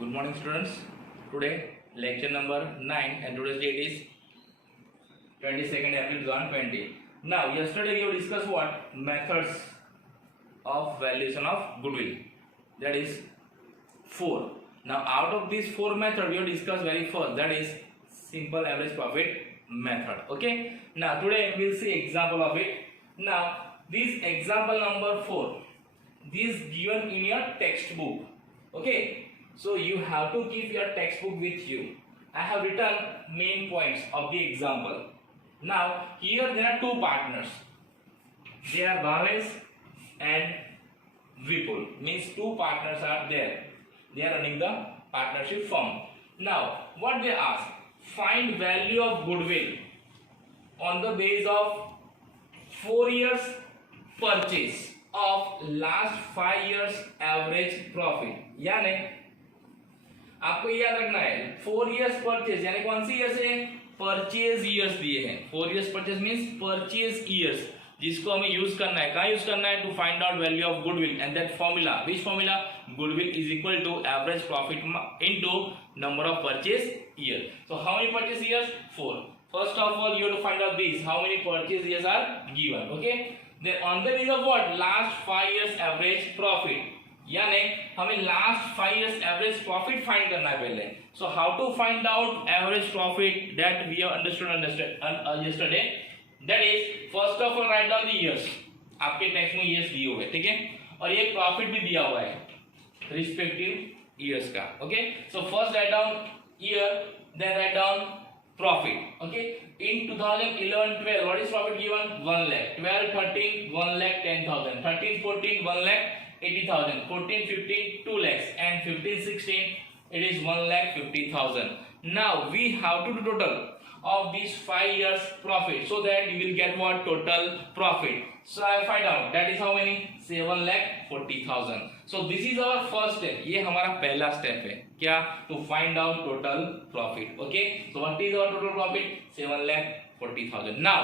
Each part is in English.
Good morning students. Today lecture number 9 and today's date is 22nd April 2020. Now yesterday we have discussed what? Methods of valuation of goodwill. That is 4. Now out of these 4 methods we have discussed very first, that is simple average profit method. Okay. Now today we will see example of it. Now this example number 4, this given in your textbook. Okay. So you have to keep your textbook with you. I have written main points of the example. Now here there are two partners. They are Bhavesh and Vipul. Means two partners are there. They are running the partnership firm. Now what they ask? Find value of goodwill on the base of 4 years purchase of last 5 years average profit. यानी आपको याद रखना है 4 years purchase यानी कौन सी year से purchase years दिए हैं 4 years purchase means purchase years जिसको हमें यूज करना है कहाँ यूज करना है to find out value of goodwill and that formula which formula goodwill is equal to average profit into number of purchase year so how many purchase years 4 first of all you have to find out this how many purchase years are given okay then on the base of what last 5 years average profit यानी हमें last 5 years average profit find करना है पहले so how to find out average profit that we have understood yesterday that is first of all write down the years आपके text में years दिए हुए ठीक है और ये प्रॉफिट भी दिया हुआ है रिस्पेक्टिव ईयर्स का okay so first write down year then write down profit okay in 2011-12 what is profit given 1 lakh 12-13 1 lakh 10,000 13-14 1 lakh 80,000 14-15 2 lakhs and 15-16 it is 1 lakh 50,000 now we have to do total of these 5 years profit so that you will get what total profit so I find out that is how many 7 lakh 40,000 so this is our first step ये हमारा पहला step है क्या to find out total profit okay so what is our total profit 7 lakh 40,000 now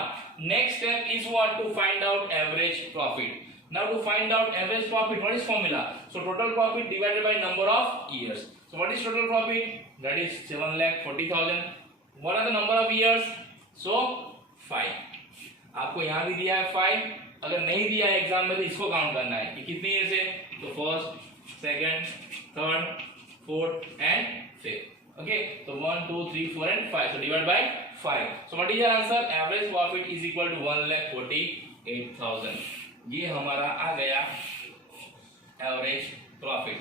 next step is what to find out average profit now to find out average profit what is formula so total profit divided by number of years so what is total profit that is 7 lakh 40,000 what are the number of years so 5 आपको यहाँ भी दिया है 5 अगर नहीं दिया है exam में तो इसको काउंट करना है कि कितनी ईयर से तो first second third fourth and fifth okay तो 1 2 3 4 and 5 so divide by 5 so what is your answer average profit is equal to 1,48,000 ये हमारा आ गया average profit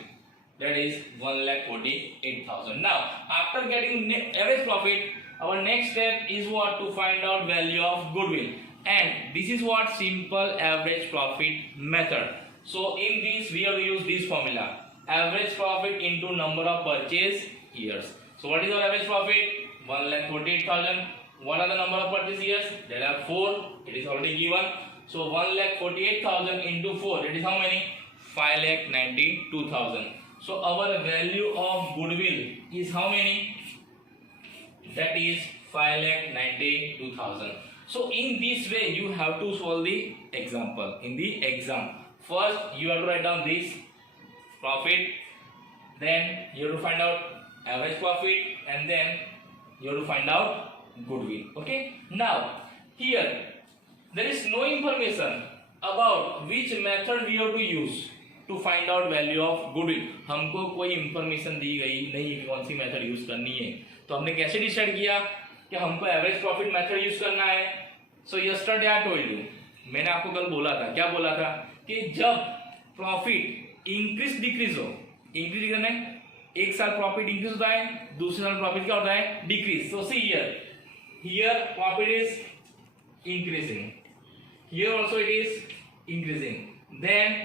that is 1,48,000 now after getting average profit our next step is what to find out value of goodwill and this is what simple average profit method so in this we have to use this formula average profit into number of purchase years so what is our average profit 1,48,000 what are the number of purchase years there are 4 it is already given so 1,48,000 into 4 it is how many 5,92,000 so our value of goodwill is how many that is 5,92,000 so in this way you have to solve the example in the exam first you have to write down this profit then you have to find out average profit and then you have to find out goodwill okay now here there is no information about which method we have to use to find out value of goodwill हमको कोई information दी गई नहीं है कि कौन सी method use करनी है तो हमने कैसे डिसाइड किया कि हमको एवरेज प्रॉफिट मेथड यूज करना है सो यस्टरडे आई टोल्ड यू मैंने आपको कल बोला था क्या बोला था कि जब प्रॉफिट इंक्रीज डिक्रीज हो इंक्रीज करना है एक साल प्रॉफिट इंक्रीज होता है दूसरे साल प्रॉफिट क्या होता है decrease so see here profit is increasing here also it is increasing then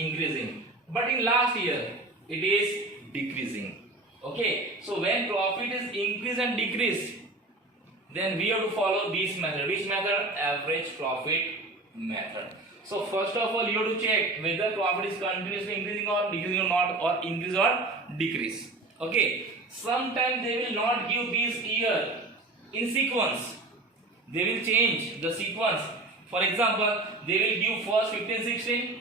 increasing but in last year it is decreasing okay so when profit is increase and decrease then we have to follow this method which method average profit method so first of all you have to check whether profit is continuously increasing or decreasing or not or increase or decrease okay sometimes they will not give this year in sequence they will change the sequence for example they will give first 15 16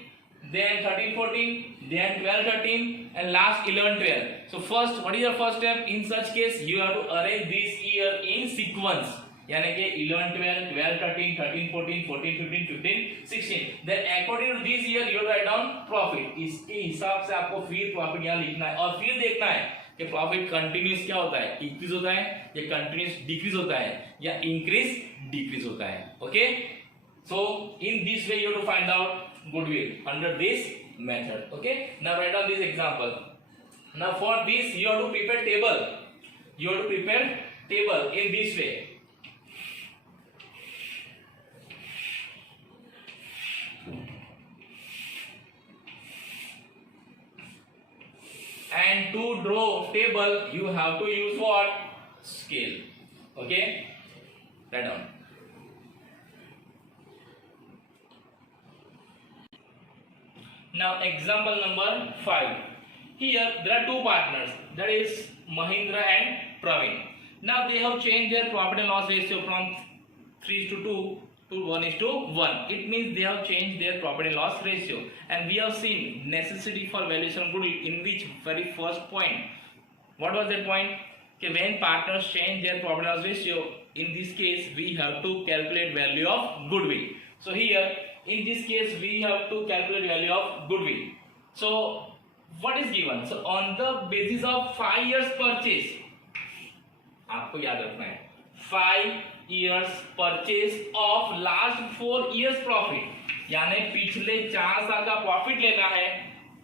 then 13 14, then 12 13, and last 11 12. So first, what is your first step? In such case, you have to arrange this year in sequence. यानी कि 11 12, 12 13, 13 14, 14 15, 15 16. Then according to this year, you write down profit. इसके हिसाब से आपको फिर profit यहाँ लिखना है और फिर देखना है कि प्रॉफिट कंटिन्यूस क्या होता है, इंक्रीज होता है या कंटिन्यूस डिक्रीज होता है या इंक्रीज डिक्रीज होता है. Okay, so in this way you have to find out goodwill under this method. Okay, now write down this example. Now for this you have to prepare table. You have to prepare table in this way. And to draw table you have to use what? Scale. Okay, write down. Now example number 5. Here there are two partners, that is Mahindra and Praveen. Now they have changed their profit and loss ratio from 3:2 to 1:1. It means they have changed their profit and loss ratio, and we have seen necessity for valuation of goodwill, in which very first point. What was that point? Okay, when partners change their profit and loss ratio, in this case we have to calculate value of goodwill. So here in this case we have to calculate value of goodwill. So what is given? So on the basis of 5 years purchase, आपको याद रखना है 5 years purchase of last 4 years profit, यानी पिछले 4 साल का profit लेना है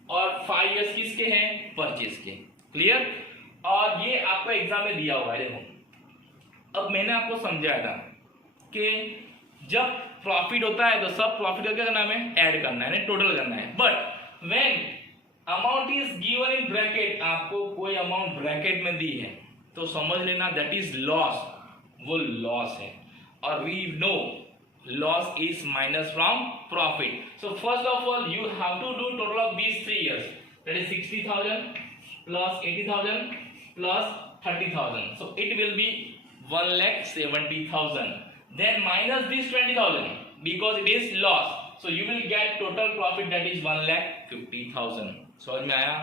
और 5 years किसके हैं? परचेज के. क्लियर? और ये आपको एग्जाम में दिया हुआ है. देखो, अब मैंने आपको समझाया था कि जब प्रॉफिट होता है तो सब प्रॉफिट का क्या करना है? ऐड करना है, टोटल करना है. But when amount is given in bracket, आपको कोई अमाउंट ब्रैकेट में दी है तो समझ लेना दैट इज लॉस, वो लॉस है. और we know loss is minus from profit. So first of all you have to do total of these 3 years, that is 60,000 plus 80,000 plus 30,000. So it will be 1,70,000. Then minus this 20,000 because it is loss, so you will get total profit that is 1,50,000. समझ में आया?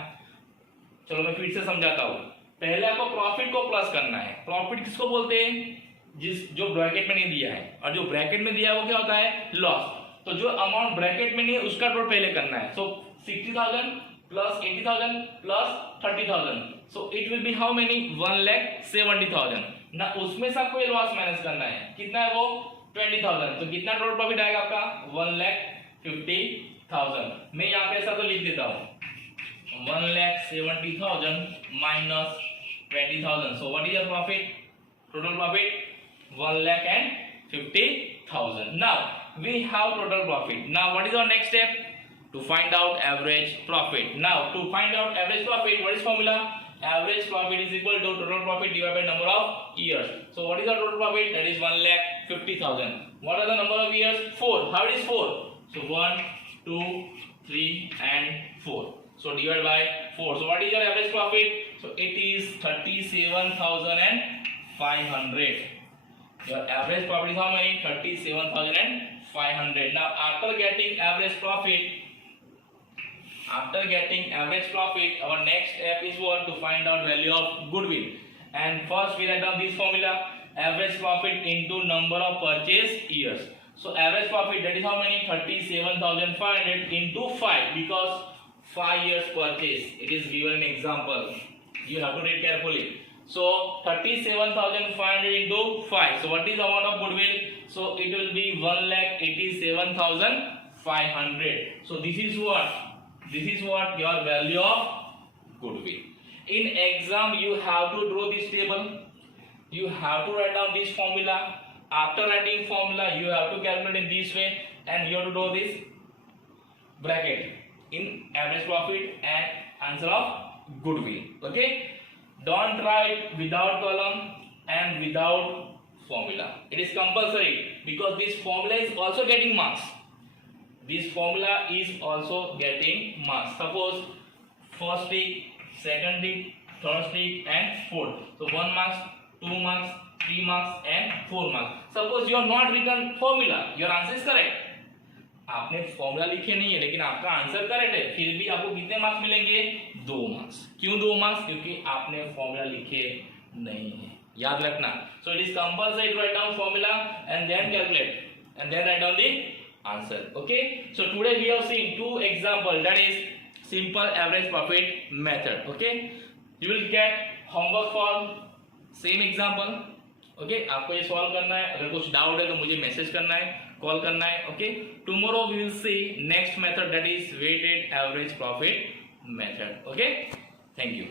चलो मैं फिर से समझाता हूँ. पहले आपको प्रॉफिट को प्लस करना है. प्रॉफिट किसको बोलते हैं? जो ब्रैकेट में नहीं दिया है, और जो ब्रैकेट में दिया है वो क्या होता है? लॉस. तो जो अमाउंट ब्रैकेट में नहीं है उसका टोटल पहले करना है. सो 60,000 plus 80,000 plus 30,000, so it will B how many? 1,70,000. ना उसमें से आपको ये लॉस माइनस करना है. कितना है वो? 20,000. तो कितना टोटल प्रॉफिट आएगा आपका? 1,50,000. मैं यहाँ पे ऐसा तो लिख देता हूँ 1,70,000 minus 20,000. So what is your profit? Total profit 1,50,000. Now we have total profit. Now what is our next step? To find out average profit. Now to find out average profit, what is formula? Average profit is equal to total profit divided by number of years. So what is the total profit? That is 1,50,000. What are the number of years? 4. How it is 4? So 1, 2, 3 and 4. So divide by 4. So what is your average profit? So it is 37,500. Your average profit is how many? 37,500. Now after getting average profit, our next step is what? To find out value of goodwill. And first we write down this formula: average profit into number of purchase years. So average profit, that is how many? 37,500 into 5, because 5 years purchase. It is given an example. You have to read carefully. So 37,500 into 5. So what is the amount of goodwill? So it will be 1,87,500. So this is what? This is what your value of goodwill. In exam you have to draw this table. You have to write down this formula. After writing formula, you have to calculate in this way, and you have to draw this bracket in average profit and answer of goodwill. Okay? Don't write without column and without formula. It is compulsory because this formula is also getting marks. This formula is also getting marks. Suppose first tick, second tick, third tick and fourth. So 1 marks, 2 marks, 3 marks and 4 marks. Suppose you have not written formula, your answer is correct. आपने formula लिखे नहीं है लेकिन आपका answer correct है, फिर भी आपको कितने मार्क्स मिलेंगे? 2 मार्क्स। क्यों 2 मार्क्स? क्योंकि आपने फॉर्मूला लिखे नहीं है, याद रखना। So it is compulsory to write down formula and then calculate and then write down the answer. Okay, so today we have seen 2 example, that is simple average profit method. Okay, you will get homework for same example. Okay, आपको ये solve करना है। अगर कुछ doubt है तो मुझे message करना है, कॉल करना है। Okay, tomorrow we will see next method, that is weighted average profit method. Okay, thank you.